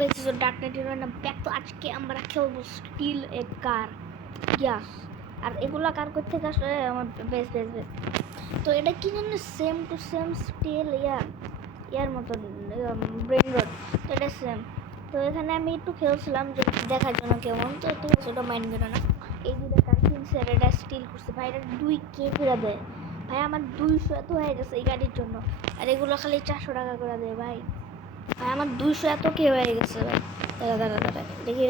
পেয়েছি ডাকনাইটের নাম ব্যাক। তো আজকে আমরা খেলবো স্টিল এ কার গ্যাস। আর এগুলা কার করতে আসলে আমার বেশ বেশ বেশ। তো এটা কি জন্য সেম টু সেম স্টিল ইয়ার মতন ব্রেন রড। তো এটা সেম। তো এখানে আমি একটু খেলছিলাম যে দেখার জন্য কেমন। তো ঠিক আছে, ওটা মাইন্ড করো না। এই দুটো কার কিনছে, এটা স্টিল করছে ভাই। এটা 2K করে দেয় ভাই। আমার 200 এত হয়ে গেছে এই গাড়ির জন্য, আর এগুলো খালি 400 টাকা করে দেয় ভাই। ভাই আমার 200 এত কে হয়ে গেছে ভাই। দাঁড়া দেখি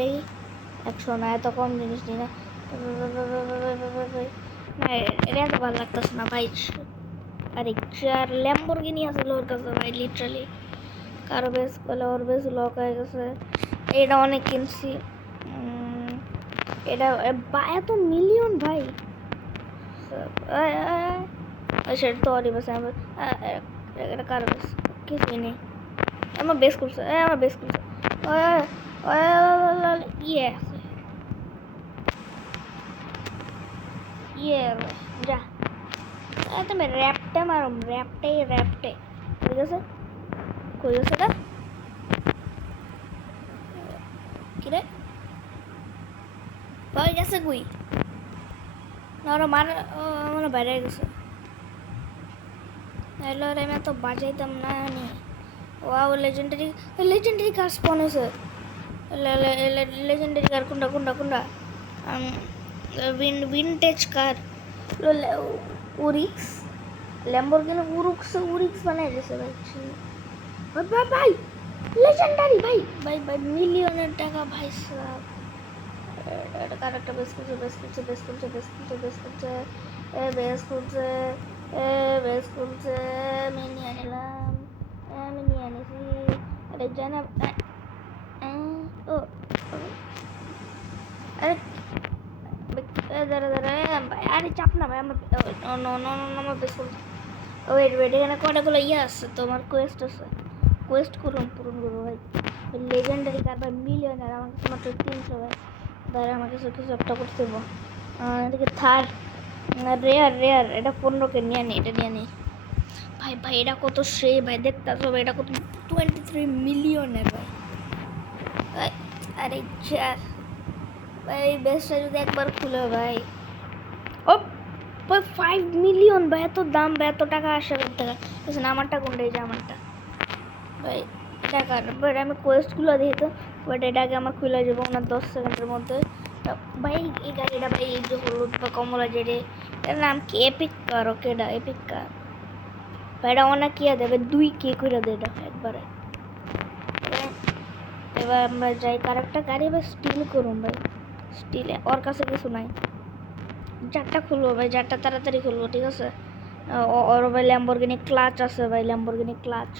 100 না, এত কম জিনিস নিই না। এটা এত ভালো লাগতেছে না ভাই। আরে চার ল্যাম্বরগিনি আছে ওর কাছে ভাই, লিটারালি কারো বেশ বলে ওর বেশ লক হয়ে গেছে। এটা অনেক কিনছি, এটা এত মিলিয়ন ভাই। সেটা তো অরি বেশ এটা কারো বেশ কিছুই নেই। আমার বেশ করছে, আমার বেশ করছে। ইয়ে ইয়ে যা তুমি র্যাপটা মারুম, র্যাপটে ঠিক আছে। কই গেছে এটা? কিরে পাওয়া গেছে কই? না ওরা মার আমার বাইরে গেছে। হ্যালো আমি তো বাজাইতাম না নি। ওয়াও লেজেন্ডারি কার স্পন হয়েছে। লেজেন্ডারি কার কোনটা ভিনটেজ কার উরিক্স ল্যাম্বরগিনি উরিক্স বানাই দিয়েছে ভাই। ভাই লেজেন্ডারি ভাই ভাই ভাই মিলিয়নের টাকা ভাই সাহেব। এটা কার একটা বেশ করছে আমি নিয়ে নিলাম। আমি নিয়ে নিছি। আরে জানা ও আরে দাঁড়া আরে চাপ না ভাই। আমার বেশ করছে। ওয়েট এখানে কটাগুলো ইয়ে আসছে, তোমার কোয়েস্ট আছে। কোয়েস্ট করুন পূরণ করবো ভাই। লেজেন্ডারি কার ভাই মিলিয়নার, আমার কাছে মাত্র 300 ভাই। দাঁড়া আমার কাছে কিছু একটা করতে দেবো। এদিকে থার্ড রেয়ার এটা 15K নিয়ে নি, এটা নিয়ে নি ভাই। ভাই এটা কত সেই ভাই, দেখতে আসো ভাই। এটা কত 23 মিলিয়নের ভাই। আরে চার ভাই বেশটা যদি একবার খুলে ভাই। ও ভাই 5 মিলিয়ন ভাই, এত দাম ভাই, এত টাকা আসে টাকা। বুঝছেন আমারটা কোনটা? এই যে আমারটা ভাই টাকার। বাট আমি কোয়েস্টগুলো দিই তো, বাট এটাকে আমার খুলে যাবো না 10 সেকেন্ডের মধ্যে ভাই। এই গাড়িটা ভাই, এই যে হলুদ বা কমলা যেটা, এর নাম কি? এপিক কার। ওকে এটা এপিক কার ভাই। এটা অনেক কিয়া দেবে 2K করে দেয় এটা একবারে। এবার আমরা যাই কার একটা গাড়ি ভাই স্টিল করুন ভাই। স্টিলে ওর কাছে কিছু নাই। জারটা খুলবো ভাই, জারটা তাড়াতাড়ি খুলবো ঠিক আছে। ওর ভাই ল্যাম্বরগিনি ক্লাচ আছে ভাই, ল্যাম্বরগিনি ক্লাচ।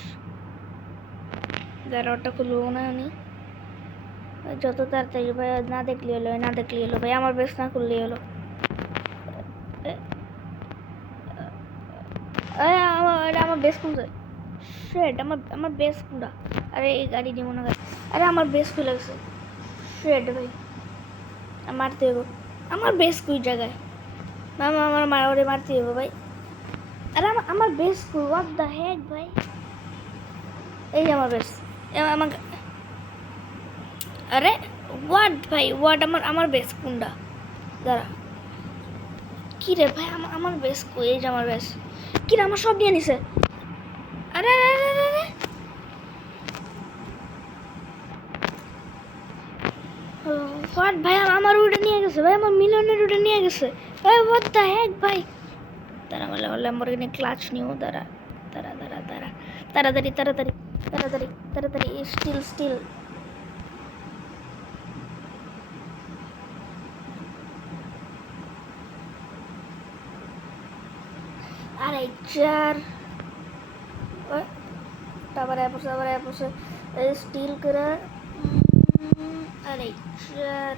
ওটা খুলবো না আমি যত তাড়াতাড়ি ভাই। না দেখলি হলো ভাই। আমার বেশ না খুললেই হলো। আমার বেশ খুলছে। শেট আমার বেশ খুলা। আরে এই গাড়ি দিব না। আরে আমার বেশ খুলে গেছে। শেট ভাই মারতে হবো। আমার বেশ কুই জায়গায় মামা আমার ওরে মারতে হবো ভাই। আরে আমার বেশ কুই, হোয়াট দ্য হেক ভাই। এই যে আমার বেশ আমাকে। আরে হোয়াট ভাই হোয়াট? আমার বেশ কোনটা? দাঁড়া কি রে ভাই, আমার বেশ কই? এই যে আমার বেশ। কি রে আমার সব নিয়ে নিছে। আরে হোয়াট ভাই, আমার উঠে নিয়ে গেছে ভাই। আমার মিলিয়নের উঠে নিয়ে গেছে ভাই। হোয়াট দ্য হেক ভাই। দাঁড়া বলে ল্যাম্বরগিনি ক্লাচ নিও। দাঁড়া তাড়াতাড়ি স্টিল আরে চার আবার স্টিল করে। আরে চার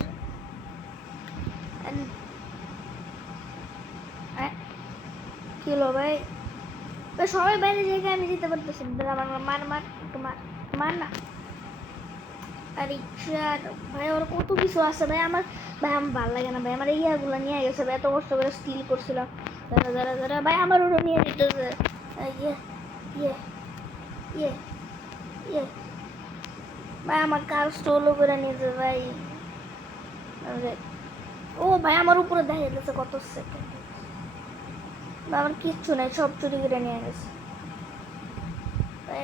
কি হলো ভাই? সবাই বাইরে জায়গায় আমি যেতে পারতেছি। মার একটু মার না। আরে চার ভাই ওর কত কিছু আছে ভাই। আমার ভালো লাগে না ভাই। আমার ইয়াগুলো নিয়ে গেছে ভাই, এত কষ্ট করে স্টিল করছিলাম। দাঁড়া ভাই, আমার ওরা নিয়ে নিতেছে। ইয়ে ইয়ে ইয়ে ইয়ে ভাই আমার কার স্টোলও করে নিয়েছে ভাই। ও ভাই আমার উপরে দেখা যাচ্ছে কত সেকেন্ড, আমার কিচ্ছু নাই, সব চুরি করে নিয়ে গেছে ভাই।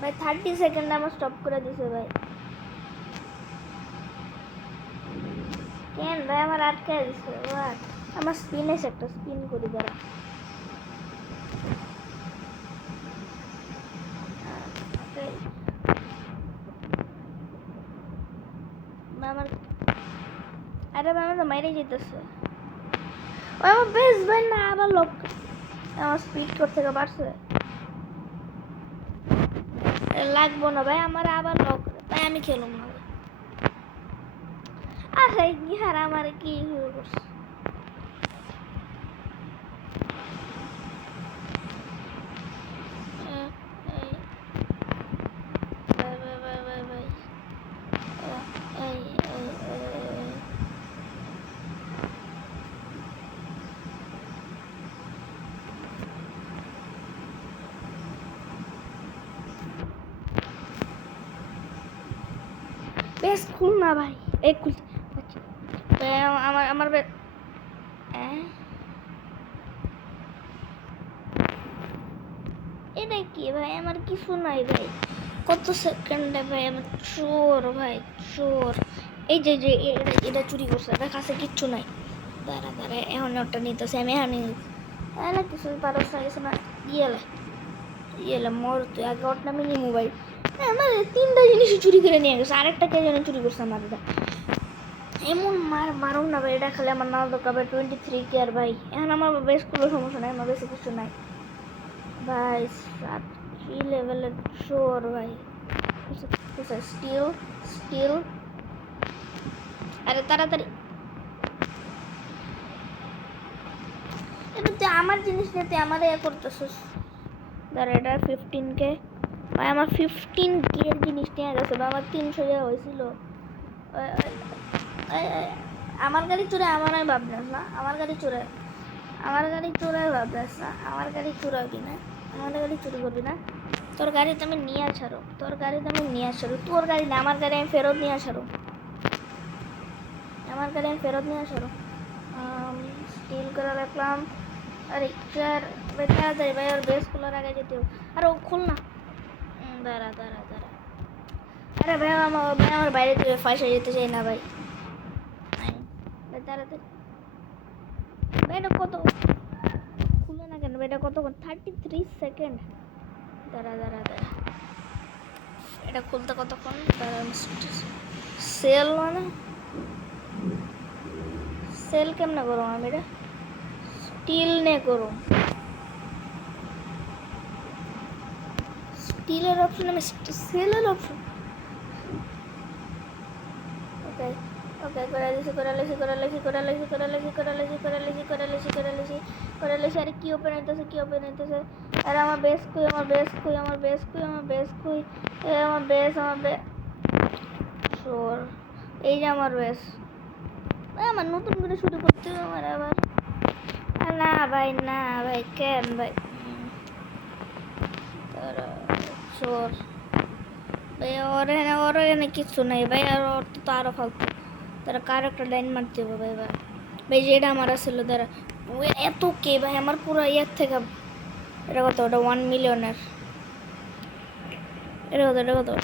ভাই 30 সেকেন্ড আমার স্টপ করে দিছে ভাই। কেন ভাই আমার আটকে দিছে? আমার স্পিন এসে একটা স্পিন করি দাঁড়া। আমার আরে ভাই আমার তো মাইরে যেতেছে। ও আমার বেশ ভাই না আবার লোক আমার স্পিড করতে বাড়ছে। লাগবো না ভাই আমার আবার লোক ভাই, আমি খেলুম না ভাই। আরে ইয়ার আমার কি হয়ে গেছে? বেশ খুল না ভাই, এই খুল আমার আমার এটা কি ভাই? আমার কিছু নাই ভাই, কত সেকেন্ডে ভাই আমার চোর ভাই চোর। এই যে যে এটা চুরি করছে, এটা কাছে কিচ্ছু নাই। দাঁড়া দাঁড়া এখন ওটা নিতেছে, আমি এখন না কিছু পারস না কিছু না। ইয়েলে ইয়েলে মর তুই আগে ওটা আমি নিমু ভাই। আমার 3টা জিনিসই চুরি করে নিয়ে গেছে, আরেকটা কে যেন চুরি করছে আমার। এমন মারো না ভাই, এটা খালি আমার নাও দোকাবে 23 আর ভাই এখন আমার বেশ কোনো সমস্যা নাই, আমার বেশি কিছু নাই ভাই। 3 লেভেলের চোর ভাই। স্টিল স্টিল আরে তাড়াতাড়ি এটা তুই আমার জিনিস নিয়ে তুই আমার করতেছিস। দাঁড়া এটা 15K ভাই, আমার 15K এর জিনিস নিয়ে গেছে ভাই, আমার 300 হয়েছিল। আমার গাড়ি চুরে আমার আমি ভাবনাস না, আমার গাড়ি চুরে ভাবনাস না, আমার গাড়ি চুরাবি না, আমার গাড়ি চুরি করবি না। তোর গাড়িতে আমি নিয়ে আসারো, তোর গাড়িতে আমি নিয়ে আসারো, তোর গাড়ি না আমার গাড়ি আমি ফেরত নিয়ে আসারো, আমার গাড়ি আমি ফেরত নিয়ে আসারো। স্টিল করে রাখলাম। আরে চার তাড়াতাড়ি ভাই, ওর বেস খোলার আগে যেতে হবে। আরে ও খুল না, দাঁড়া দাঁড়া দাঁড়া। আরে ভাই আমার বাইরে থেকে ফাঁসে যেতে চাই না ভাই। তাড়াতাড়ি ভাই, এটা কত খুলে না কেন ভাই? এটা কতক্ষণ? 33 সেকেন্ড। দাঁড়া দাঁড়া দাঁড়া, এটা খুলতে কতক্ষণ? দাঁড়া সেল মানে সেল কেমনে করো আমি? এটা স্টিল নে করো, স্টিলের অপশন আমি সেলের অপশন। ওকে ওকে করে লেছি। আরে কি ওপেন হইতেছে? আরে আমার বেস কই, আমার বেস শোর। এই যে আমার বেস, আমার নতুন করে শুরু করতে হবে আমার আবার। না ভাই কেন ভাই? শোর ভাই, ওর এখানে কিচ্ছু নেই ভাই, আর ওর তো আরো ফালতু। তারা কার একটা লাইন মারতে হবে ভাই। ভাই যেটা আমার আসলে তারা এত কে ভাই, আমার পুরো ইয়ের থেকে এটা কত? ওটা 1 মিলিয়নের,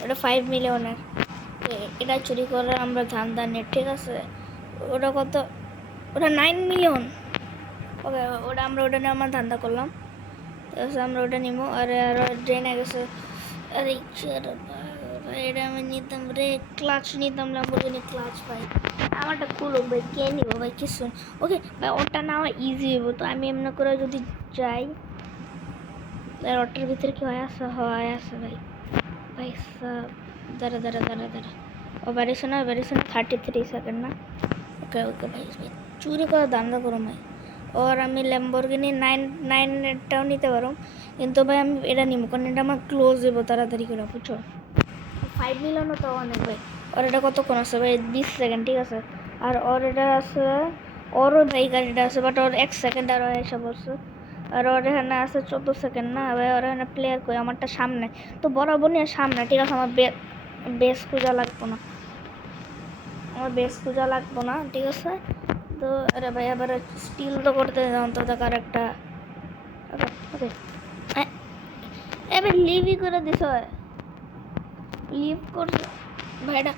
এটা 5 মিলিয়নের। এটা চুরি করে আমরা ধান্দা নেই, ঠিক আছে? ওটা কত? ওটা 9 মিলিয়ন। ওকে ওটা নিয়ে আমরা ধান্দা করলাম, ঠিক আছে? আমরা ওটা নিবো। আরে ড্রেনে গেছে। আরে এটা আমি নিতাম রে, ক্লাচ নিতাম, ল্যাম্বরগিনি ক্লাচ ভাই। আমারটা খুলো ভাই, কে নিব ভাই? কিছু ওকে ভাই, ওটা নেওয়া ইজি হইব। তো আমি এমনি করে যদি যাই, ওটার ভিতরে কি হয় আছে ভাই। ভাই দাঁড়া ও বেরিয়েছে না 33 সেকেন্ড না? ওকে ভাই চুরি করে দান্দা করো ভাই। ওর আমি ল্যাম্বরগিনি 9টাও নিতে পারো, কিন্তু ভাই আমি এটা নিব কারণ এটা আমার ক্লোজ দেবো তাড়াতাড়ি করে, বুঝছো? 5 মিলিয়নও তো অনেক ভাই। ওর এটা কতক্ষণ আছে ভাই? 20 সেকেন্ড, ঠিক আছে? আর ওর এটা আছে, ওরও ভাই গাড়িটা আছে, বাট ওর 1 সেকেন্ড আরও এসে বলছে। আর ওর এখানে আছে 14 সেকেন্ড না ভাই? ওর এখানে প্লেয়ার কই? আমারটা সামনে তো, বরাবর নিয়ে সামনে, ঠিক আছে? আমার বেস খোঁজা লাগবো না, আমার বেস খোঁজা লাগবো না, ঠিক আছে। তো আরে ভাই এবার স্টিল তো করতে অন্তত কার একটা ওকে এবার লিভই করে দিস, লিভ করছে ভাই। এটা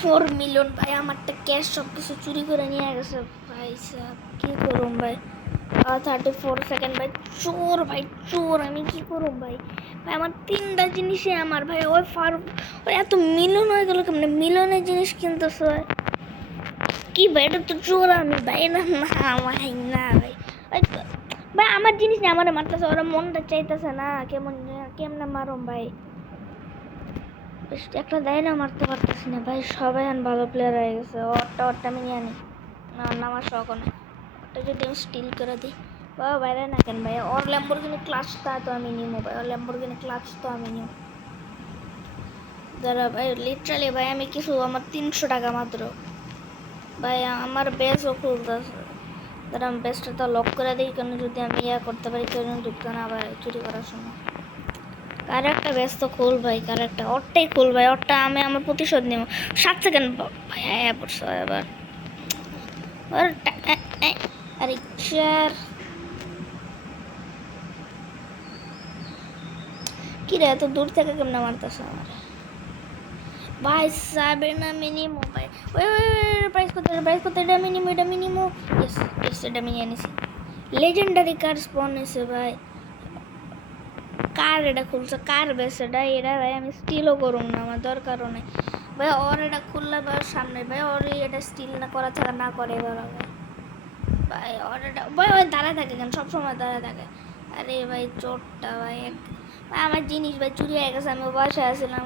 4 মিলিয়ন ভাই, আমারটা ক্যাশ সব কিছু চুরি করে নিয়ে গেছে ভাই সাহেব, কী করুম ভাই। 34 সেকেন্ড ভাই, চোর ভাই চোর, আমি কি করুম ভাই। ভাই আমার 3টা জিনিসই আমার ভাই, ওই ওই এত মিলিয়ন হয়ে গেল কেমন, মিলিয়নের জিনিস কিনতেছে কি ভাই, এটা তো চোর আমি ভাই, না না ভাই না ভাই, ভাই আমার জিনিস না আমার মারতেছে, ওরা মনটা চাইতেছে না, কেমনে মারুম ভাই, একটা দেয় না, মারতে পারতেছি না ভাই। সবাই ভালো প্লেয়ার হয়ে গেছে, ওরটা আমি নিয়ে আনি না, আমার শখ নেই, ওটা যদি আমি স্টিল করে দিই বাবা বাইরে না কেন ভাই। ওর ল্যাম্বরগিনি ক্লাচটা তো আমি নিবো ভাই, ওর ল্যাম্বরগিনি ক্লাচ তো আমি নিব দাঁড়া ভাই, লিটারালি ভাই আমি কিছু, আমার 300 টাকা মাত্র ভাই, আমার বেসও খুলতেছে, দাঁড়া আমি বেসটা তো লক করে দিই, কারণ যদি আমি করতে পারি কেউ ঢুকতে না আবার চুরি করার সময়। কার একটা ব্যস্ত খুল ভাই, কার একটা, ওরটাই খুল ভাই, ওরটা আমি আমার প্রতিশোধ নেব। 7 সেকেন্ড ভাই, হ্যাঁ পড়ছো এবার, আরে চার কি রে, এত দূর থেকে কেমনে মারতেছে আমার ভাই সাহেব, না মিনিমো ভাই, ওই প্রাইস করতে এটা মিনিমো ইয়েস এটা আমি এনেছি। লেজেন্ডারি কার স্পন হয়েছে ভাই, কার এটা খুলছে, কার বেস এটা ভাই, আমি স্টিলও করুম না, আমার দরকারও নেই ভাই। ওর এটা খুললে ভাই সামনে ভাই, ওর এটা স্টিল না করা থাকা না করে এবার ভাই, ভাই ওর এটা ভাই ওই দাঁড়ায় থাকে কেন, সবসময় দাঁড়ায় থাকে। আরে ভাই চোরটা ভাই, আমার জিনিস ভাই চুরি হয়ে গেছে, আমি বাসায় আসছিলাম,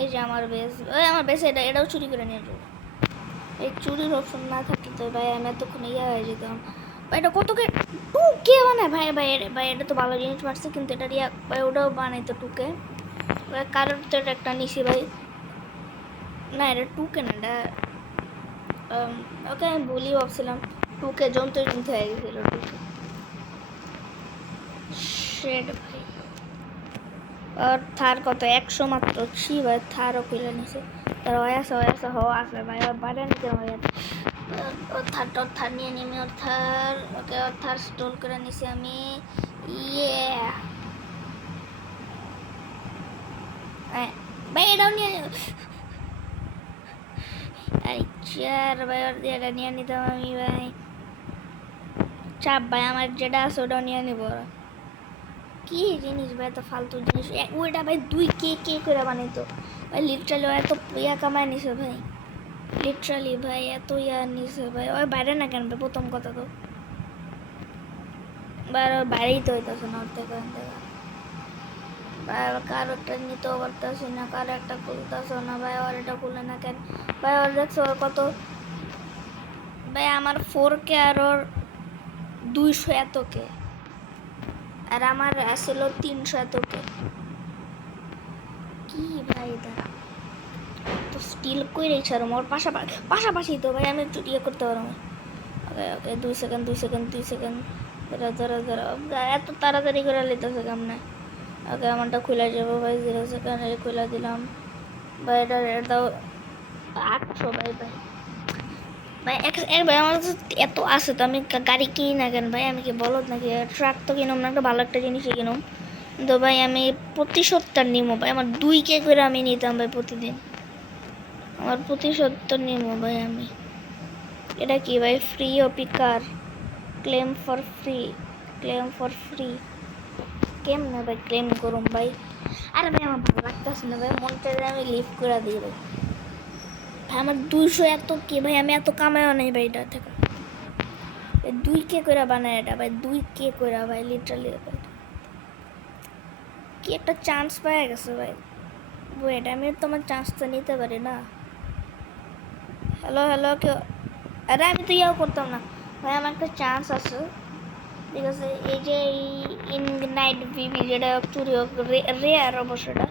এই যে আমার বেস, ওই আমার বেস এটাও চুরি করে নিয়ে যাবো। এই চুরির অপশন না থাকতো তো ভাই আমি এতক্ষণ হয়ে যেতাম ভাই। এটা কতকে 2K বানায় ভাই, ভাই এটা তো ভালো জিনিস মারছে, কিন্তু এটা ভাই ওটাও বানাইতো 2K কারোর তো এটা একটা নিছি ভাই, না এটা 2K না, এটা ওকে আমি বলি ভাবছিলাম 2K, জমতে হয়ে গেছিল 2K শেড ভাই। আর থার কত 100 মাত্র, ছি ভাই থারও কিনে নিছে, তার ওয়াসা হওয়া আছে ভাই, ওর বাইরে নিতে হয়। ওর থার নিয়ে নিমি, ওর থার ওকে, ওর থার স্টোল করে নিছি আমি, ইয়ে ভাই এটাও নিয়ে চার ভাই, ওর দিয়ে এটা নিয়ে নিতাম আমি ভাই, চাপ ভাই আমার যেটা আছে ওটাও নিয়ে নিব। কি জিনিস ভাই, এত ফালতু জিনিস, ওইটা ভাই 2K করে বানাইতো ভাই, লিটারালি এত ইয়া কামায় নিছে ভাই, লিটারালি ভাই এত ইয়া নিছে ভাই। ওই বাইরে না কেন প্রথম কথা তো বাইরেই তো হইতেছে না, ওর থেকে ভাই কারো একটা নিতেও পারতেছি না, কারো একটা খুলতেছে না ভাই, ওর এটা খুলে না কেন ভাই। ওর দেখছো ওর কত ভাই, আমার 4K আর ওর 200 এতকে, আর আমার আসলো 300 এতকে, কি ভাই দাঁড়া তো স্টিল করে ছাড়ো ওর পাশাপাশি তো ভাই, আমি একটু ইয়ে করতে পারবো। ওকে ওকে 2 সেকেন্ড ধরো এত তাড়াতাড়ি করে নিতেছে কেমনে। ওকে আমারটা খুলে যাবো ভাই, 0 সেকেন্ড খুলে দিলাম ভাই, এটা দাও 800 ভাই ভাই ভাই ভাই আমার কাছে এত আছে তো আমি গাড়ি কিনি না কেন ভাই, আমি কি বলদ নাকি, ট্রাক তো কিনুম না, একটা ভালো একটা জিনিসই কিনুম, তো ভাই আমি প্রতিশোধটা নিবো ভাই, আমার 2K করে আমি নিতাম ভাই প্রতিদিন, আমার প্রতিশোধটা নিবো ভাই আমি। এটা কি ভাই, free OP car, claim for free কেমনে ভাই ক্লেম করুম ভাই। আরে ভাই আমার ভালো লাগতেছে না ভাই, মনটা আমি লিভ করে দিই ভাই, আমার 200 এত কি ভাই, আমি এত কামাইও নেই ভাই এটা থেকে, 2K করে বানায় এটা ভাই, 2K করে ভাই, লিটারালি ভাই কি একটা চান্স পাওয়া গেছে ভাই, ওয়েট আমি তোমার চান্সটা নিতে পারি না। হ্যালো কেউ, আরে আমি তো ইয়াও করতাম না ভাই, আমার একটা চান্স আছে, ঠিক আছে। এই যে ইন নাইট ভিভি যেটা চুরি হোক, রেয়ার অবশ্যটা,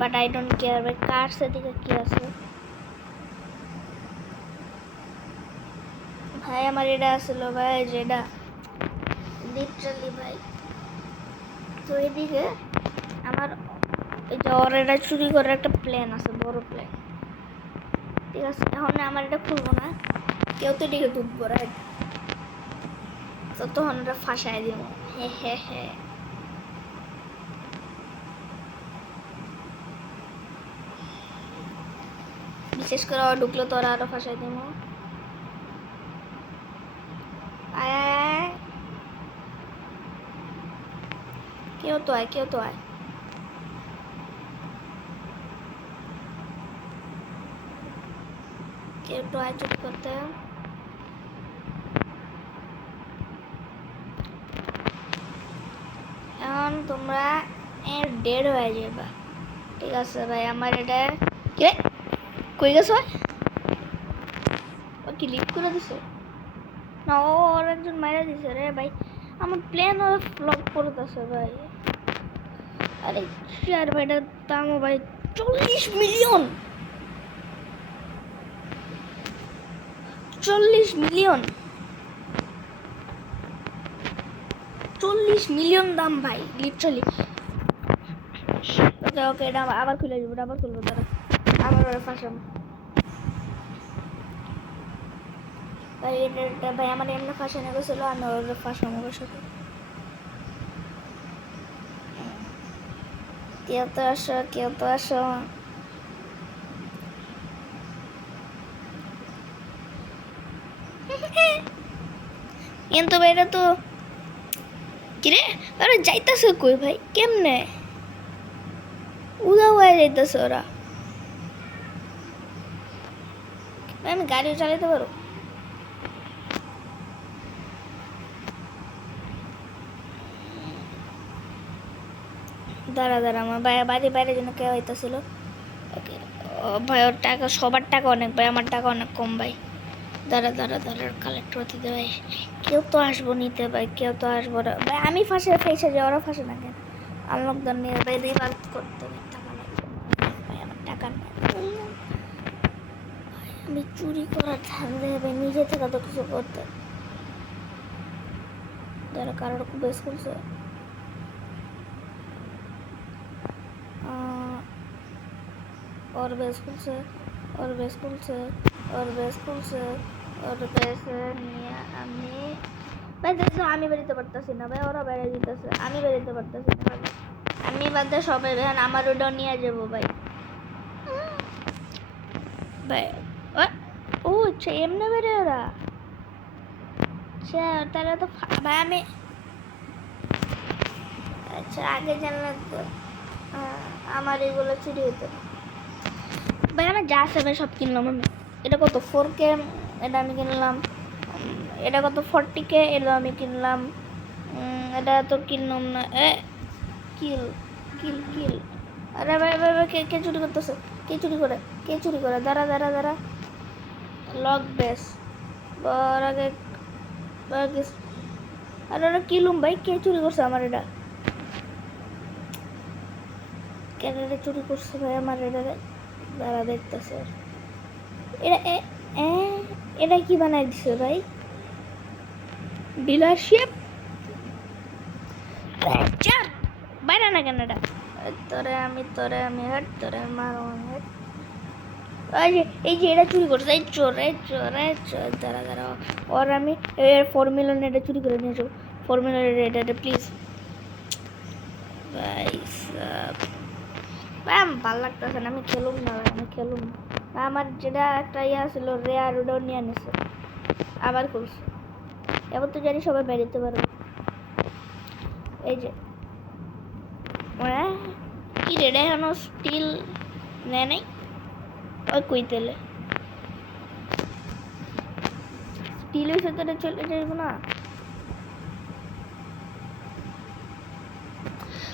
বাট আই ডোন্ট কেয়ার ভাই, কার সেদিকে কি আছে ভাই। আমার এটা আসলো ভাই যেটা লিটারালি ভাই, তো এদিকে আমার এই যে ওর এটা চুরি করার একটা প্ল্যান আছে, বড় প্ল্যান। ঠিক আছে, এখন আমার এটা খুলবো না, কেউ তো এদিকে ঢুকবো, রাইট? তো তখন এটা ফাঁসাই দিব। হে হে হে, বিশেষ করে ওরা ঢুকলে তো ওরা আরো ফাঁসাই দিব। আয় আয় আয়, কেউ তো আয়, কেউ তো আয়। কেউ তো আয় চুপ করতে। এখন তোমরা ডেড হয়ে যাবা। ঠিক আছে ভাই, আমার এটা কে কই গেছে? ও কি লিভ করে দিছে? না, ও ওর একজন মারা দিছে রে ভাই। আমার প্লেন ওরা ফ্লপ করে দিছে ভাই। আরে শেয়ার ভাই, এটার দামও ভাই 40 মিলিয়ন। 40 মিলিয়ন, 40 মিলিয়ন দাম ভাই, লিটারালি। ওকে ওকে, এটা আবার খুলে যাবো, আবার খুলবো, তারা আবার ওরা ফাঁসাবো ভাই। এটা ভাই আমার এমনি ফাঁসানো গেছিলো, আমি ওরা ফাঁসাবো ওর সাথে। কেউ তো আসো, কেউ তো আসো। কিন্তু ভাই এটা তো কিরে, ওরা যাইতেছে কই ভাই? কেমনে উদা হয়ে যাইতেছে ওরা? ভাই আমি গাড়িও চালাতে পারো? দাঁড়া দাঁড়া, আমার বাড়ি বাইরে জন্য কেউ হইতেছিল। ওকে, ও ভাই ওর টাকা, সবার টাকা অনেক ভাই, আমার টাকা অনেক কম ভাই। দাঁড়া দাঁড়া দাঁড়া, কালেক্ট হতে দে ভাই। কেউ তো আসবো নিতে ভাই, কেউ তো আসবো না ভাই। আমি ফেসে যাই, ওরা ফাঁসে না কেন? আনলক দান নিয়ে ভাই রিভার্ভ করতে হবে, টাকা লাগবে ভাই, আমার টাকা নেই। আমি চুরি করার ধান্দা ভাই, নিজে থেকে তো কিছু করতে। যারা কারোর খুব বেশ খুলছে, ওর বেশ খুলছে, ওর বেশ খুলছে, ওর বেশ খুলছে, ওর বেশ নিয়ে আমি ভাই দেখছো, আমি বেরোতে পারতেছি না ভাই, ওরা বেড়ে দিতেছে, আমি বেরোতে পারতেছি না ভাই। আমি বাদে সবাই ভাই, আমার ওটাও নিয়ে যাবো ভাই। ভাই ও আচ্ছা, এমনি বেরো ওরা। আচ্ছা তাহলে তো ভাই আমি, আচ্ছা আগে জানলে তো আমার এগুলো চুরি হতো না ভাই। আমার যা আছে ভাই সব কিনলাম আমি। এটা কত 4K, এটা আমি কিনলাম। এটা কত 40K, এটা আমি কিনলাম। এটা তো কিনলাম না। কিল কিল কিল, আরে ভাই ভাই ভাই, কে কে চুরি করতেছে? কে চুরি করে? কে চুরি করে? দাঁড়া দাঁড়া দাঁড়া, লক বেস বড় আগে। আরে ওরা কিলুম ভাই, কে চুরি করছে আমার এটা? কেন এটা চুরি করছে ভাই আমার এটা? দাঁড়া দেখতেছে এটা। এটা কি বানাই দিছে ভাই? ডিলারশিপ চার বাইরে না কেন এটা? তোরে আমি হেট, তোরে মারো হেট। এই যে এটা চুরি করছে, এই চোর, এই চোর, এই চোর। দাঁড়া দাঁড়া, ওর আমি 4 মিলিয়ন এটা চুরি করে নিয়ে যাবো। 4 মিলিয়ন এটা প্লিজ ভাই সাব ভাই। আমার ভালো লাগতেছে না, আমি খেলুম না ভাই, আমি খেলুম না। আমার যেটা একটা ইয়া ছিল রেয়ার, ওটাও নিয়ে নিছে, আবার করছে। এবার তো জানি সবাই বেরোতে পারবে। এই যে কি রে, এখনো স্টিল নেয় নাই ওই কই তেলে স্টিল হয়েছে, তো চলে যাইব না।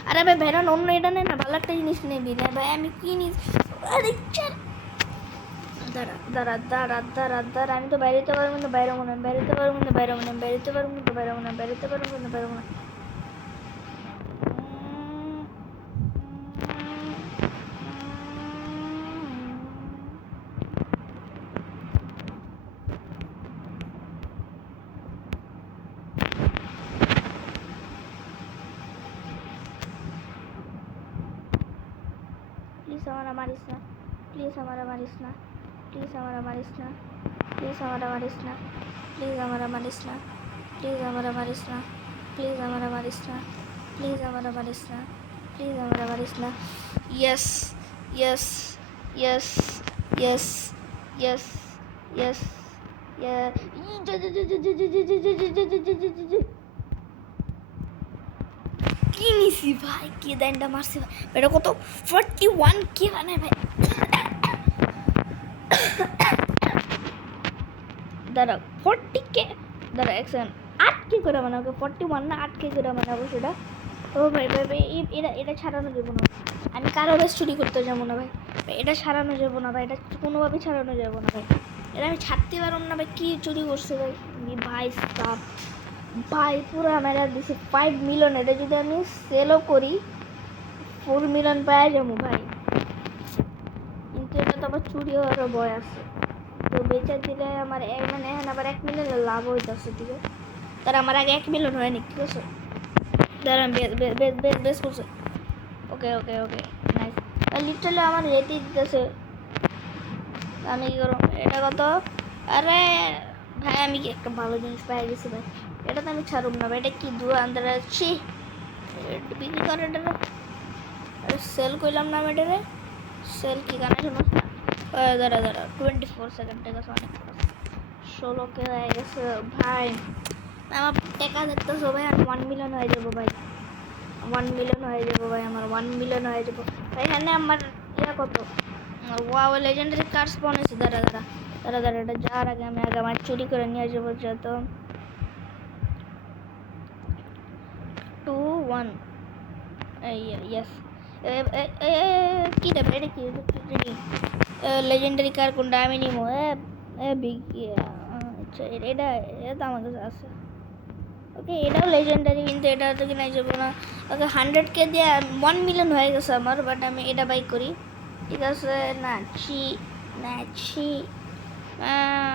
আরে ভাই ভেরান অন্য এটা নেই না, ভালো একটা জিনিস নেবি না ভাই। আমি কি নিস? আরে দাঁড়া দাঁড়া দাঁড়া দাঁড়া দাঁড়া, আমি তো বেরোতে পারবো না, বাইরে মনে বেরোতে পারবো না, বাইরে মনে বেরোতে পারবো না, বাইরে মনে বেরোতে পারবো না, বাইরে মনে। हमारा मारिस ना, प्लीज़ हमारा मारिस ना, प्लीज़ हमारा मारिस ना, प्लीज़ हमारा मारिस ना, प्लीज़ हमारा मारिस ना, प्लीज़ हमारा मारिस ना, प्लीज़ हमारा मारिस ना, प्लीज़ हमारा मारिस ना, प्लीज़ हमारा मारिस ना। Yes yes yes yes yes yes কি নিছি ভাই, কি দাইনটা মারছি ভাই, এটা কত 41 কে বানায় ভাই। দাঁড়া 40 কে, দাঁড়া এক সেকেন্ড, 8 কে করে বানাবো, 41 না 8 কে করে বানাবো সেটা। ও ভাই ভাই ভাই এটা এটা ছাড়ানো যাবো না, আমি কারো বেশ চুরি করতে যাবো না ভাই, এটা ছাড়ানো যাবো না ভাই, এটা কোনোভাবেই ছাড়ানো যাবো না ভাই, এটা আমি ছাড়তে পারবো না ভাই। কি চুরি করছে ভাই ভাই সাপ ভাই, পুরো আমার দিছে 5 মিলিয়ন। এটা যদি আমি সেলও করি 4 মিলিয়ন পাওয়া যাবো ভাই, কিন্তু এটা তো আবার চুরি হওয়ারও ভয় আছে। তো বেচা দিলে আমার মানে এখন আবার 1 মিলিয়ন লাভ হইতেছে, ঠিক আছে। তার আমার আগে 1 মিলিয়ন হয়নি, ঠিক আছে। দাঁড়ান বেশ করছে, ওকে ওকে ওকে নাইস। লিটারালি আমার রেটে দিতেছে, আমি কি করব, এটা কত? আরে ভাই আমি কি একটা ভালো জিনিস পাই গেছি ভাই, এটা তো আমি ছাড়ব না ভাই। এটা কি দু আন্দার আছি বিক্রি করে, এটা সেল করলাম না এটারে, সেল কি গানে শুনোস না। দাঁড়া 24 সেকেন্ড, ঠিক আছে, অনেক 16 কে হয়ে গেছে ভাই। আমার টাকা দেখতেছো ভাই, আমি 1 মিলিয়ন হয়ে যাবো ভাই, 1 মিলিয়ন হয়ে যাবো ভাই, আমার 1 মিলিয়ন হয়ে যাবো ভাই। এখানে আমার ইয়া কত, ওয়াও লেজেন্ডারি কার্ড স্পন হয়েছে। দাঁড়া এটা যাওয়ার আগে আমি আমার চুরি করে নিয়ে যাবো, যত 2 1 ইয়েস। কি দেবে এটা, কি লেজেন্ডারি কার কোনটা আমি নিবো? বিগ, আচ্ছা এটা তো আমার কাছে আছে, ওকে এটাও লেজেন্ডারি, কিন্তু এটা তো কিনা যাবো না। ওকে 100 কে দিয়ে 1 মিলিয়ন হয়ে গেছে আমার, বাট আমি এটা বাই করি, ঠিক আছে। নাচি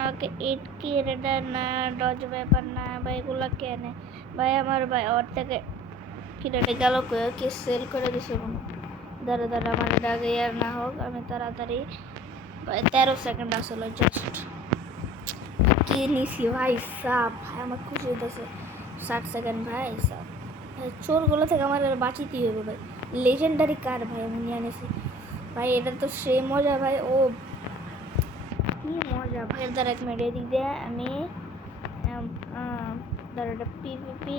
ওকে 8 কে এটা না, ডজ ব্যাপার না ভাই, এগুলো কেনে ভাই আমার ভাই। ওর থেকে কিনাটা গেল কি সেল করে দিছে কোনো। দাঁড়া আমার এটা আগে আর না হোক, আমি তাড়াতাড়ি ভাই 13 সেকেন্ড আসলে জাস্ট কি নিছি ভাই সাপ ভাই, আমার খুশি হইতেছে। 60 সেকেন্ড ভাই সাপ, চোরগুলো থেকে আমার বাঁচিতেই হবে ভাই। লেজেন্ডারি কার ভাই আমি নিয়ে আনেছি ভাই, এটা তো সেই মজা ভাই, ও কি মজা ভাই। দাঁড়া এক মিনিট, এদিক দিয়ে আমি দাঁড়া একটা পিপিপি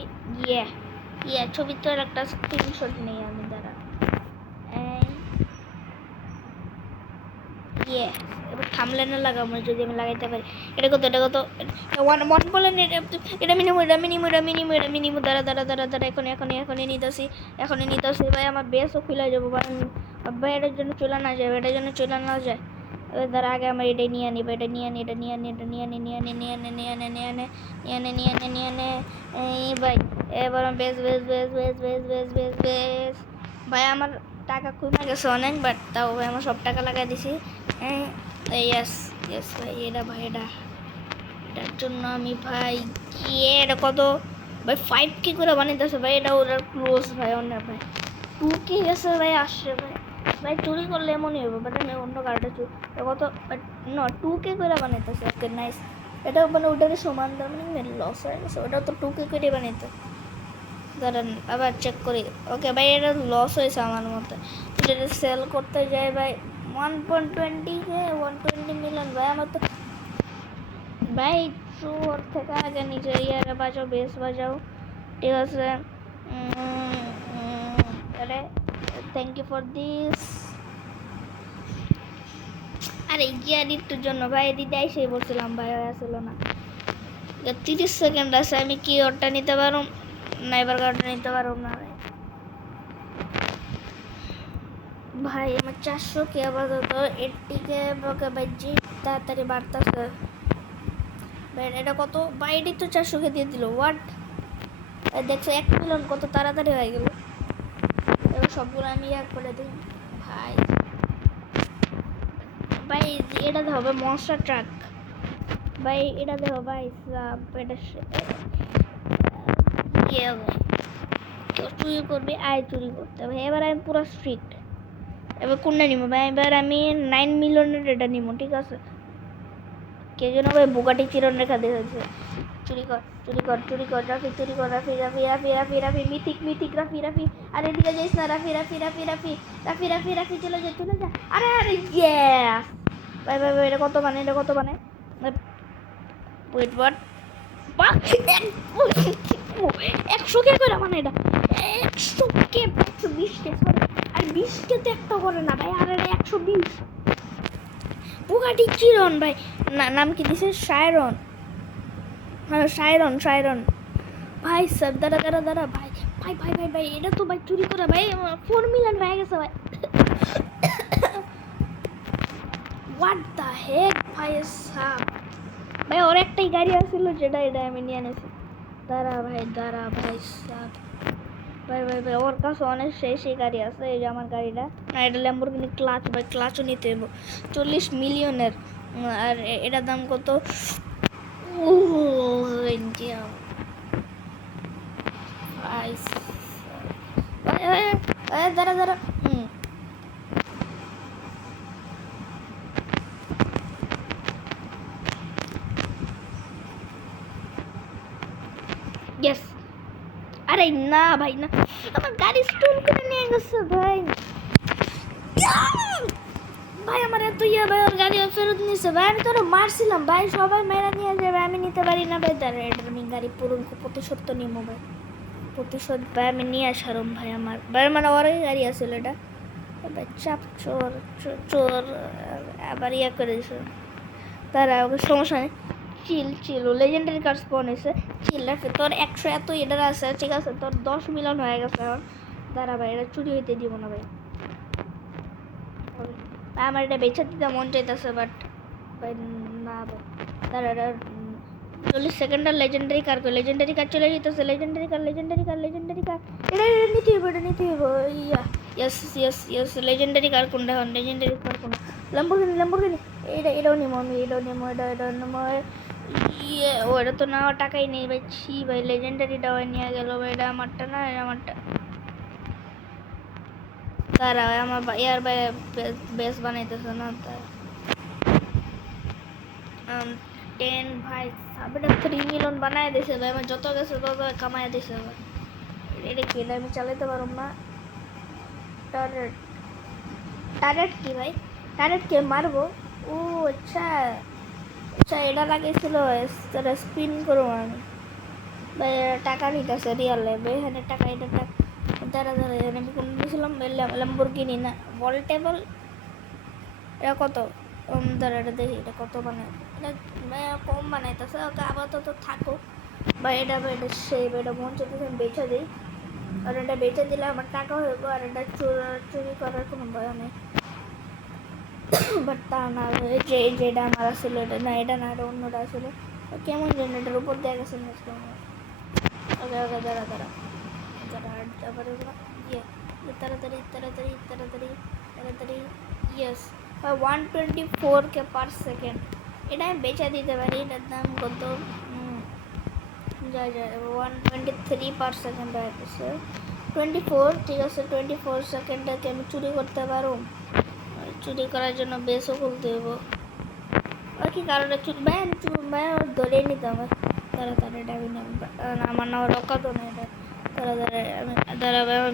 ছবি তো একটা স্ক্রিনশট নেই আমি, দাঁড়া এবার থামলেনে লাগাবো যদি আমি লাগাইতে পারি। এটা কত 1 বলেন, এটা মিনিমো। দাঁড়া এখনই নিতেছি ভাই, আমার বেসও খুলে যাবো ভাই। ভাই এটার জন্য চলে না যায়, দাঁড়া আগে আমার এটা নিয়ে আনি ভাই, এটা নিয়ে আনে ভাই। এবার বেশ ভাই, আমার টাকা কমে গেছে অনেক, বাট তাও ভাই আমার সব টাকা লাগাই দিছি। ইয়েস ভাই, এটার জন্য আমি ভাই এটা কত ভাই 5 কে করে বানাইতেছে ভাই, এটা ওরা ক্লোজ ভাই, অন্য ভাই 2 কে গেছে ভাই, আসছে ভাই চুরি করলে এমনই হবে, বাট আমি অন্য কার্ডটা কত না 2 কে করে বানাইতেছে। ওকে নাইস, এটা মানে ওটারই সমান, তার মানে লস হয়ে গেছে, ওটা তো 2 কে করে বানাইতে। দাঁড়ান আবার চেক করি। ওকে ভাই এটা লস হয়েছে আমার মতে, এটা সেল করতে যাই ভাই 1.20 মিলিয়ন ভাই। আমার তো ভাই চোর থেকে আগে নিজে ইয়ারে বাজাও, বেশ বাজাও, ঠিক আছে। আরে থ্যাংক ইউ ফর দিস। আরে ইয়ারির জন্য ভাই দিদি আইসেই বলছিলাম ভাই, আসলো না। 30 সেকেন্ড আছে, আমি কি ওরটা নিতে পারো না, এবার কার্ডটা নিতে পারো না ভাই। আমার 400 কে আপাতত 80 কে ভাই, যে তাড়াতাড়ি বাড়তেছে ভাই। এটা কত ভাই, এটি তো 400 কে দিয়ে দিল, হোয়াট দেখছো 1 মিলিয়ন কত তাড়াতাড়ি হয়ে গেল। এবার সবগুলো আমি এক করে দিই ভাই। ভাই এটাতে হবে মনস্টার ট্রাক ভাই, এটা দেখো ভাই এটা কেউ চুরি করবে, চুরি করতে হবে। এবার আমি পুরো স্ট্রিক্ট, এবার কোনটা নিব ভাই? এবার আমি 9 মিলিয়নের এটা নিব, ঠিক আছে? কে যেন ভাই বুগাটি চিরন রেখা দিয়েছে। চুরি কর চুরি কর চুরি কর রাফি, চুরি কর রাফি রাফি রাফি রাফি রাফি মিথিক মিথিক রাফি রাফি। আর এদিকে যাইস না, রাফি রাফি রাফি রাফি রাফি রাফি রাফি চলে যা চলে যা। আরে আরে ইয়েস ভাই ভাই ভাই, এটা কত মানে? এটা কত মানে? Wait what? 100 কে করে মানে? এটা 100 কে, 120 কে, সরি। আর 20 কে তো একটা করে না ভাই, আর এটা 120। বুগাটি চিরন ভাই, নাম কি দিছে? শায়রন। হ্যাঁ শায়রন শায়রন ভাই স্যার। দাঁড়া দাঁড়া দাঁড়া ভাই ভাই ভাই ভাই ভাই, এটা তো ভাই চুরি করা ভাই। 4 মিলিয়ন হয়ে গেছে ভাই। হোয়াট দ্য হেক ভাই সাব। ভাই ওর একটাই গাড়ি আসছিল, যেটা এটা আমি নিয়ে এনেছি। দাঁড়া ভাই সাব। ভাই ভাই ভাই, ওর কাছে অনেক সেই গাড়ি আছে। এই যে আমার গাড়িটা, না এটা ল্যাম্বরগিনি ক্লাচ ভাই, ক্লাচও নিতে হইব। 40 মিলিয়নের। আর এটার দাম কত? ইন্ডিয়া দাঁড়া দাঁড়া। ইয়েস। আরে না ভাই না, আমার গাড়ি স্টোল করে নিয়ে গেছে ভাই। ভাই আমার এত ইয়া ভাই, ওর গাড়ি ফেরত নিছে ভাই। আমি তোর মারছিলাম ভাই, সবাই মেরা নিয়ে যাবে, আমি নিতে পারি না ভাই। দাঁড়া, এটা আমি গাড়ি পুরো প্রতিশোধ তো নিবো ভাই। প্রতিশোধ ভাই আমি নিয়ে আসারম ভাই। আমার ভাই মানে ওরই গাড়ি আছে এটা ভাই। চাপ চোর চোর আবার ইয়া করে দিছে। তারা ওকে সমস্যা নেই, চিল চিল। ও লেজেন্ডারি কার্ড স্পন হয়েছে, চিল আছে। তোর 100 এত এটার আছে, ঠিক আছে? তোর 10 মিলিয়ন হয়ে গেছে এখন। দাঁড়া ভাই, এটা চুরি হইতে দিব না ভাই। আমার এটা বেচে দিতে মন চাইতেছে, বাট ভাই না ভাই। দাঁড়া 40 সেকেন্ডের লেজেন্ডারি কার, লেজেন্ডারি কার চলে যেতেছে। Legendary car legendary car legendary car, এটা নিতে হইব, এটা নিতে হইব। Yeah yes yes yes. Legendary car কোনটা? এখন লেজেন্ডারি কার কোনটা? Lamborghini Lamborghini. এটাও নিবো আমি, এটাও নিবো, এটা নেবো। ইয়ে ও, এটা তো নেওয়ার টাকাই নেই ভাই। ছি ভাই, লেজেন্ডারিটাও নিয়ে গেল ভাই। এটা আমারটা না, এটা আমারটা। তারা আমার ইয়ার ভাই বেস বানাইতেছে না তার। 10 ভাই সাবেটা 3 মিলিয়ন বানায় দিছে ভাই। আমার যত গেছে তত কামায় দিছে ভাই। এটা কি? এটা আমি চালাতে পারব না। টারেট টারেট কি ভাই? টারেট কে মারবো? ও আচ্ছা আচ্ছা, এটা লাগাইছিল স্পিন করবো আমি ভাই। টাকা নিতেছে রিয়াল লাইফ এখানে টাকা। এটা টাকা। দাঁড়া দাঁড়া, এখানে আমি কোন দিয়েছিলাম? ল্যাম্বরগিনি না ভলটেবল। এটা কত? দাঁড়া এটা দেখি, এটা কত বানায়। এটা কম বানাইতেছে। ওকে আপাতত থাকো বা এটা সেভ। এটা মন চাইতেছে আমি বেচে দিই। আর এটা বেচে দিলে আমার টাকা হইব। আর এটা চুরি করার কোনো ভয় নেই। বাট তা না, যেটা আমার আসলে এটা না, এটা না, এটা অন্যটা আসলে। কেমন জেনারেটার উপর দিয়ে গেছে। ওকে ওকে দাঁড়া দাঁড়া দাঁড়া। তারপরে ইয়ে তাড়াতাড়ি তাড়াতাড়ি তাড়াতাড়ি তাড়াতাড়ি। Yes 124 per second. এটা আমি বেচে দিতে পারি। এটার দাম কত? যা যা 123 পার সেকেন্ড হয়ে গেছে। 24, ঠিক আছে। 24 সেকেন্ডটাকে আমি চুরি করতে পারো। চুরি করার জন্য বেসও খুলতে হইব। আর কি কারণে চুরি ভাই? আমি ভাই ধরে নিতাম তাড়াতাড়ি। এটা আমি আমার না রকাতো না এটা। তাড়াতাড়ি আমি দাঁড়া ভাই। আমার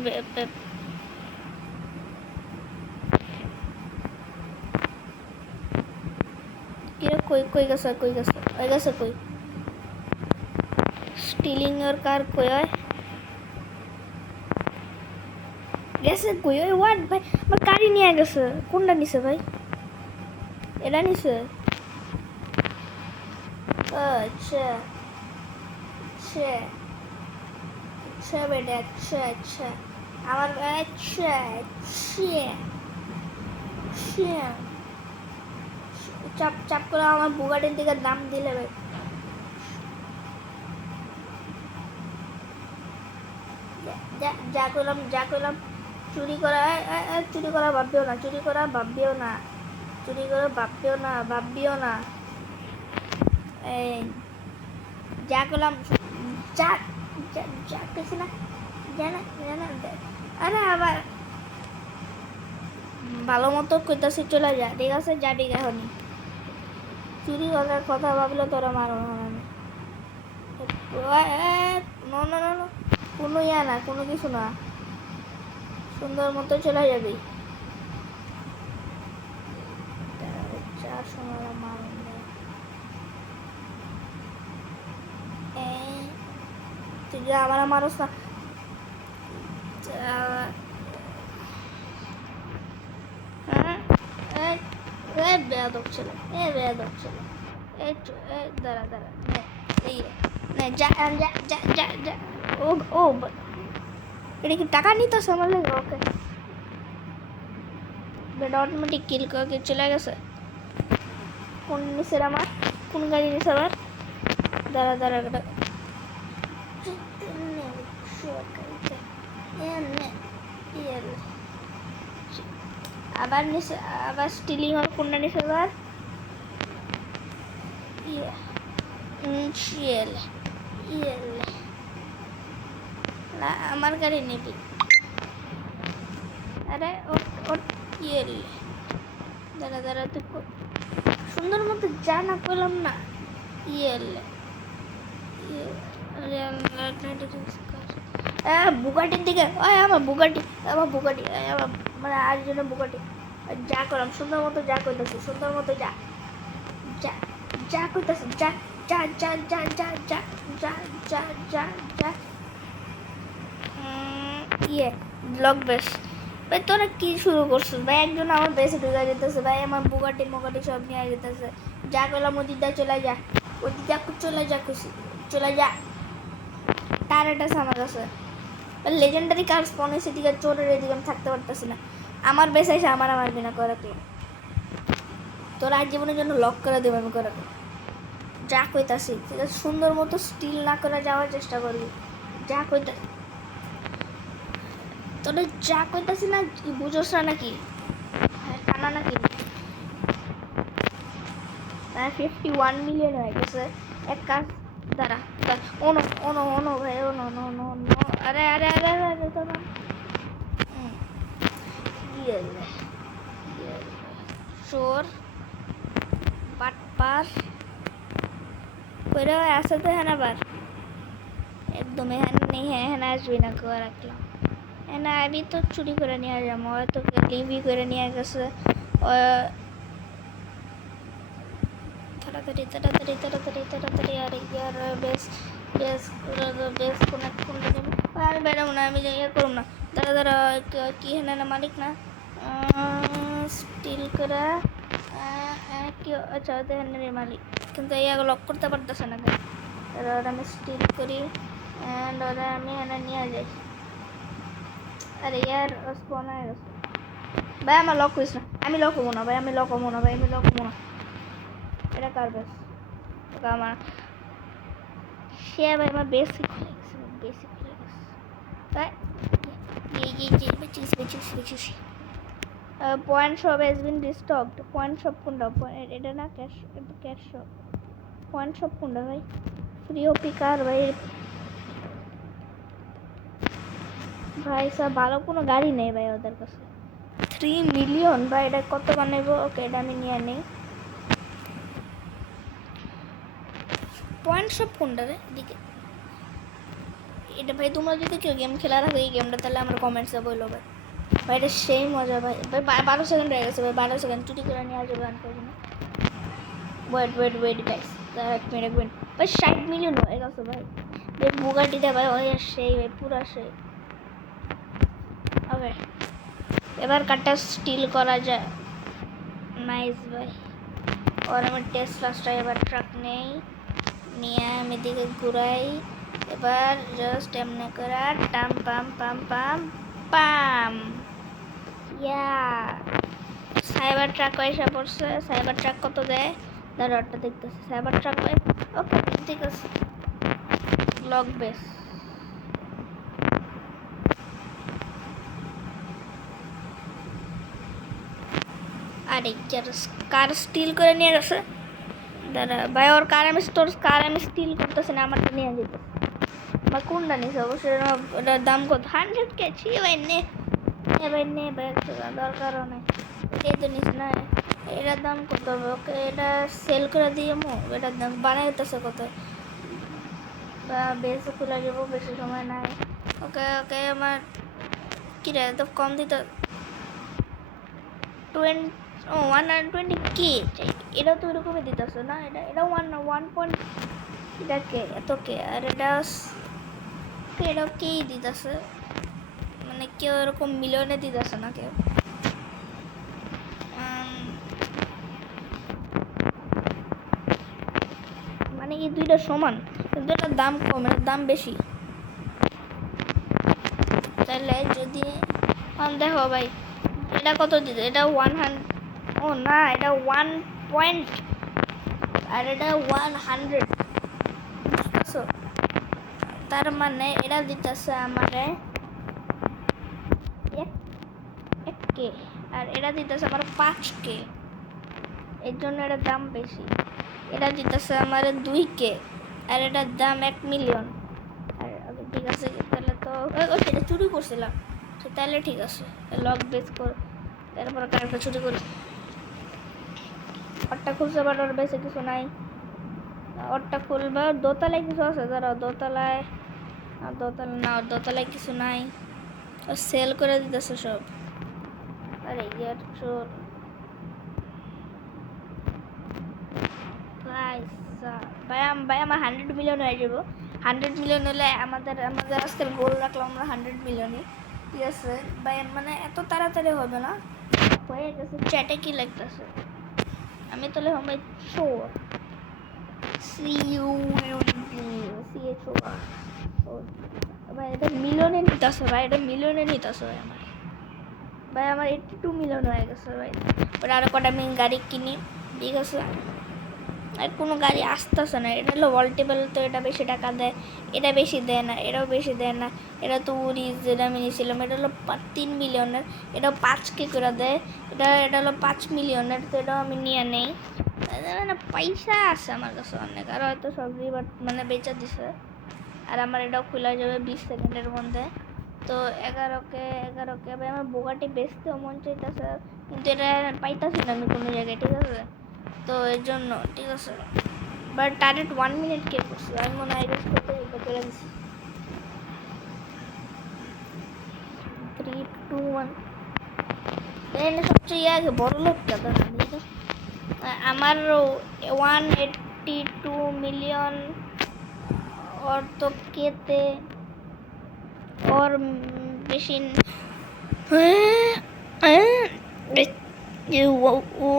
কিরে কই কই গেছে? কই গেছে? হয়ে গেছে কই? স্টিলিং ইওর কার কই হয়? গেছে কই? ওই হোয়াট ভাই, আমার গাড়ি নিয়ে গেছে। কোনটা নিছে ভাই? এটা নিছে? আচ্ছা আচ্ছা আচ্ছা বেটা, আচ্ছা আচ্ছা। আমার আচ্ছা আচ্ছা আচ্ছা। চাপ চাপ করে আমার বুগাটির দিকে দাম দিলে ভাই। যা করলাম যা করলাম। চুরি করা চুরি করা ভাববেও না, চুরি করা ভাববেও না, চুরি করা ভাববেও না, ভাববেও না। এই যা করলাম যা যা কিছু না, জানা জানা। আরে আবার ভালো মতো কইতাছি চলে যা, ঠিক আছে? যাবি এখনই। চুরি করার কথা ভাবলে তোরা মারো না আমি। নো নো নো নো, কোনো ইয়া না, কোনো কিছু না, সুন্দর মতো চলে যাবি। চার সময় মারো তুই যে আমার মারস না। বেয়াদব ছিল, বেয়াদব ছিল। দাঁড়া দাঁড়া, যা যা যা যা যা। ও ও এটা কি টাকা নিতেছে আমার লাগে? ওকে, বেটা অটোমেটিক কিল করে চলে গেছে। কোন নিচের আমার, কোন গাড়ি নিচে আবার? দাঁড়া দাঁড়া বেটা, আবার নিচে, আবার স্টিলিং আর কোনটা নিচে আবার? না আমার গাড়ি নিবি? আরে দাঁড়া দাঁড়া, তুই সুন্দর মতো যা না করলাম না। বুগাটির দিকে, আমার বুগাটি, মানে আর জন্য বুগাটি যা করলাম সুন্দর মতো, যা করতেছি সুন্দর মতো, যা যা যা করতেছি, যা যা যা যা যা যা যা যা যা যা। ব্লক বেস ভাই, তোরা কি শুরু করছিস ভাই? একজন আমার বেসে ঢুকে যেতেছে ভাই, আমার বুগাটি মোগাটি সব নিয়ে যেতেছে। যা করলাম ওদিকটা চলে যা, ওদিকটা চলে যা, খুশি চলে যা। টারেট আছে আমার কাছে, লেজেন্ডারি কার স্পন হয়েছে, এদিকে চোরের এদিকে আমি থাকতে পারতেছি না। আমার বেসে এসে আমার বিনা করাকে তোরা আর জীবনের জন্য লক করে দেবে আমি করাকে। যা কইতাছি ঠিক আছে, সুন্দর মতো স্টিল না করে যাওয়ার চেষ্টা করবি। যা কইতা তোদের যা কইতাছি না, বুঝোস না নাকি? টানা নাকি? 51 মিলিয়ন হয়ে গেছে। এক কাজ দাঁড়া, ওনো ওনো ওনো ভাই, ওনো নো নো নো, আরে আরে আরে আরে তোরা চোর বাটপার কইরা আসে তো হ্যাঁ আবার একদম এখানে নেই, হ্যাঁ আসবি না কেউ রাখলাম। না আমি তো চুরি করে নিয়ে যাবো, হয়তো লিভি করে নিয়ে গেছে। তাড়াতাড়ি তাড়াতাড়ি তাড়াতাড়ি তাড়াতাড়ি, আর ইয়ার বেশ বেশ বেশ কোনটা নেব? আমি বেরোবো না, আমি ইয়ে করব না। দাঁড়া দাঁড়া, কি হ্যাঁ না মালিক না স্টিল করে কি? আচ্ছা ওদের হ্যান্ডের মালিক, কিন্তু ইয়াকে লক করতে পারতেছে না কেন? ওরা আমি স্টিল করি অ্যান্ড ওরা আমি হ্যাঁ নিয়ে যাই। আরে ইয়ার স্পন হয়ে গেছে ভাই, আমার লক করিস না, আমি লক হবো না ভাই, আমি লক হবো না ভাই, আমি লক হবো না। এটা কার বেস? ওটা আমার সে ভাই, আমার বেসিক খুলে গেছে, বেসিক খুলে গেছে ভাই। Point shop has been restocked. Point shop কোনটা? এটা না cash, cash shop. Point shop কোনটা ভাই? ফ্রি ওপি কার ভাই? ভাই সব ভালো কোনো গাড়ি নেই ভাই ওদের কাছে। 3 মিলিয়ন ভাই, এটা কত বানাইবো? ওকে এটা আমি নিয়ে নেই। পয়েন্ট শপ কোনটা রে এদিকে? এটা ভাই তোমরা যদি কেউ গেম খেলা রাখো এই গেমটা, তাহলে আমার কমেন্টসে বললো ভাই। ভাই এটা সেই মজা ভাই। ভাই 12 সেকেন্ড হয়ে গেছে ভাই, 12 সেকেন্ড চুরি করে নিয়ে আসবে গান করবো না। ওয়েট গাইস, এক মিনিট ভাই 60 মিলিয়ন হয়ে গেছে ভাই। ভাই বুগাটিটা ভাই ওই সেই ভাই, পুরা সেই। ওকে এবার কারটা স্টিল করা যায়। নাইস ভাই। और আমি টেসলা এবার ট্রাক নেই, নিয়ে আমি দিকে ঘুরাই। এবার জাস্ট এমনি করে টাম পাম পাম পাম পাম, ইয়া সাইবার ট্রাক পয়সা পড়ছে। সাইবার ট্রাক কত দেয়? দাঁড়াটা দেখতেছি সাইবার ট্রাক। ওকে ঠিক আছে, ব্লক বেস। আরে কার স্টিল করে নিয়ে গেছে? দাঁড়া ভাই, ওর কার আমি স্টিল করতেছে না, আমারটা নিয়ে যেতে বা কোনটা নিছে? অবশ্যই ওটার দাম কত? 100K ছি ভাই নে। ভাই নে ভাই, দরকারও নেই। এই তো নিস না, এটার দাম কত হবে? ওকে এটা সেল করে দিয়ে মো, এটার দাম বানাইতেছে কত? বা বেশি খুলে যাবো, বেশি সময় নাই। ওকে ওকে আমার কি রে এত কম দিতে 120K, এটা তো এরকমই দিতেছে না? এটা এটা 1 এটা কে এত কে, আর এটাও কেই দিতেছে, মানে কেউ এরকম মিলিয়নে দিতেছে না কেউ। মানে এই দুইটা সমান, কিন্তু এটার দাম কম, এটার দাম বেশি। তাহলে যদি দেখো ভাই, এটা কত দিতে? এটা 100, ও না এটা 1 পয়েন্ট, আর এটা 100, বুঝতেছো? তার মানে এটা দিতেছে আমারে 1K, আর এটা দিতেছে আমার 5K, এর জন্য এটার দাম বেশি। এটা দিতেছে আমার 2K, আর এটার দাম 1 মিলিয়ন। আর ঠিক আছে, তাহলে তো সেটা চুরি করছিলাম, তাহলে ঠিক আছে, লক বেস কর, তারপর কারেন্টটা চুরি করি। ওরটা খুলছে, বাট ওর বেশি কিছু নাই। ওরটা খুলবে, দোতলায় কিছু আছে, ধরো দোতলায়, না দোতলায় কিছু নাই, ও সেল করে দিতেছে সব। আরে ইয়ার চোর ভাই, ভাই আমার 100 মিলিয়ন হয়ে যাবো। 100 মিলিয়ন হলে আমাদের আজকাল গোল রাখলাম আমরা 100 মিলিয়নই, ঠিক আছে ভাই? মানে এত তাড়াতাড়ি হবে না, হয়ে গেছে। চ্যাটে কি লাগতেছে? আমি তাহলে হবে চোর, CUCHOR। ভাই এটা মিলিয়নে নিতেছে ভাই, এটা মিলিয়নে নিতেছে ভাই আমার। ভাই আমার 82 মিলিয়ন হয়ে গেছে ভাই। ওটা আরো কটা আমি গাড়ি কিনি, ঠিক আছে? আর কোনো গাড়ি আসতেছে না। এটা হলো ভল্টেবল, তো এটা বেশি টাকা দেয়, এটা বেশি দেয় না, এটাও বেশি দেয় না। এটা তো উড়িস যেটা আমি নিয়েছিলাম, এটা হলো 3 মিলিয়নের, এটাও 5K করে দেয়। এটা হলো 5 মিলিয়নের, তো এটাও আমি নিয়ে নেই। মানে পয়সা আছে আমার কাছে অনেক, আর হয়তো সবজি মানে বেচা দিছে। আর আমার এটাও খোলা যাবে 20 সেকেন্ডের মধ্যে। তো 11K ভাই আমার বোগাটি বেচতেও মন চাইতেছে, কিন্তু এটা পাইতাছি না আমি কোনো জায়গায়, ঠিক আছে? তো এর জন্য ঠিক আছে, বাট টার্গেট 1 মিনিট কে করছি আমি, মনে হয় রেস্ট করতে এটা করে দিচ্ছি। 3, 2, 1। এখানে সবচেয়ে আগে বড় লোক কেন আমার 182 মিলিয়ন, और तो केते और বেশি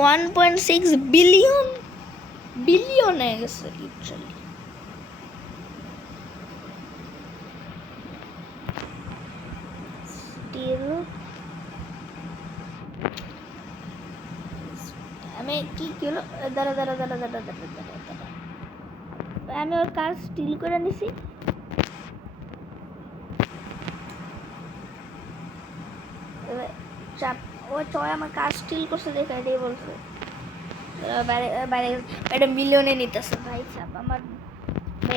1.6 বিলিয়ন হয়ে গেছে লিটারালি। স্টিল আমি কি হলো, দাঁড়া, আমি ওর কার স্টিল করে নিছি। ও চয় আমার কার স্টিল করছে, দেখে এটাই বলছে। বাইরে এটা মিলিয়নে নিতেছে ভাই সাহেব, আমার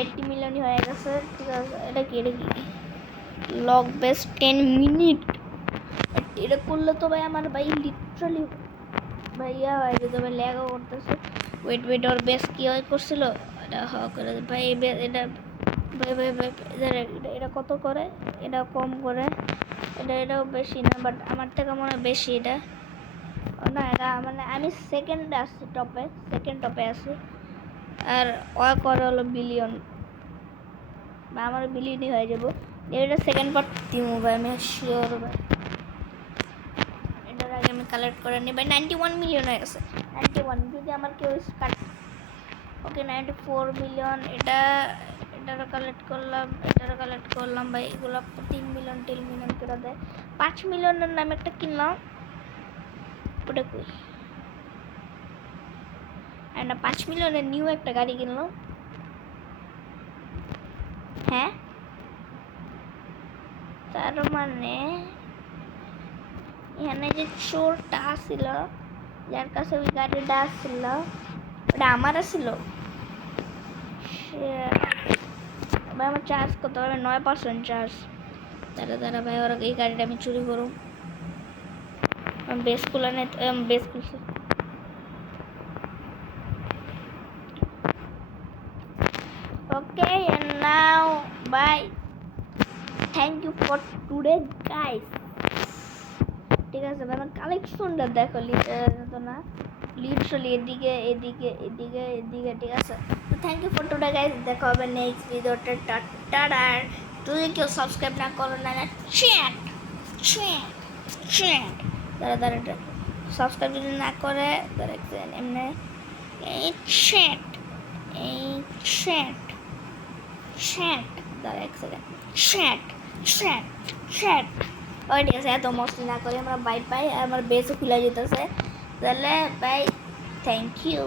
80 মিলিয়নই হয়ে গেছে, ঠিক আছে? এটা কি লক বেস 10 মিনিট, এটা করলে তো ভাই আমার ভাই লিটারালি ভাইয়া হয়ে যেত ভাই, ল্যাগও করতেছে। ওয়েট ওর বেস কি হয় করছিল, এটা করে ভাই, এটা ভাই এটা কত করে? এটা কম করে, এটাও বেশি না, বাট আমার থেকে মনে হয় বেশি এটা। না এটা মানে আমি সেকেন্ড টপে আছি, আর ও করে হলো বিলিয়ন, বা আমার বিলিয়নই হয়ে যাবো। এটা সেকেন্ড পার্ট দিব ভাই, আমি শিওর ভাই। এটার আগে আমি কালেক্ট করে নিই ভাই। 91 মিলিয়ন হয়ে গেছে, 91। যদি আমার কেউ কাট, ওকে 94 মিলিয়ন। এটারও কালেক্ট করলাম ভাই। এগুলো 3 মিলিয়ন করে দেয়। 5 মিলিয়নের নামে একটা কিনলাম, ওটা কই? আর না, 5 মিলিয়নের নিউ একটা গাড়ি কিনলাম। হ্যাঁ, তার মানে এখানে যে চোরটা আসছিল, যার কাছে ওই গাড়িটা আসছিল, ওটা আমার আসছিল। ভাই আমার চার্জ কত হবে? 9% চার্জ। দাঁড়া ভাই, ওরা এই গাড়িটা আমি চুরি করুম। বেস খুলে নেই, বেস খুলছে। ওকে, and now bye, thank you for today guys। ঠিক আছে ভাই, আমার কালেকশনটা দেখো, তো না লিটারালি এদিকে এদিকে এদিকে এদিকে, ঠিক আছে। তো thank you for today guys, দেখা হবে নেক্সট ভিডিওতে। টাটা। যদি কেউ সাবস্ক্রাইব না করো না, চ্যাট চ্যাট চ্যাট দাঁড়া সাবস্ক্রাইব যদি না করে দেখছেন এমনি এই চ্যাট এই চ্যাট চ্যাট দাঁড়া এক সেকেন্ড, চ্যাট চ্যাট চ্যাট। ওই ঠিক আছে, এত মস্তি না করে আমরা বাই বাই। আমার বেসও খুলে যেতেছে, তাহলে বাই, থ্যাংক ইউ।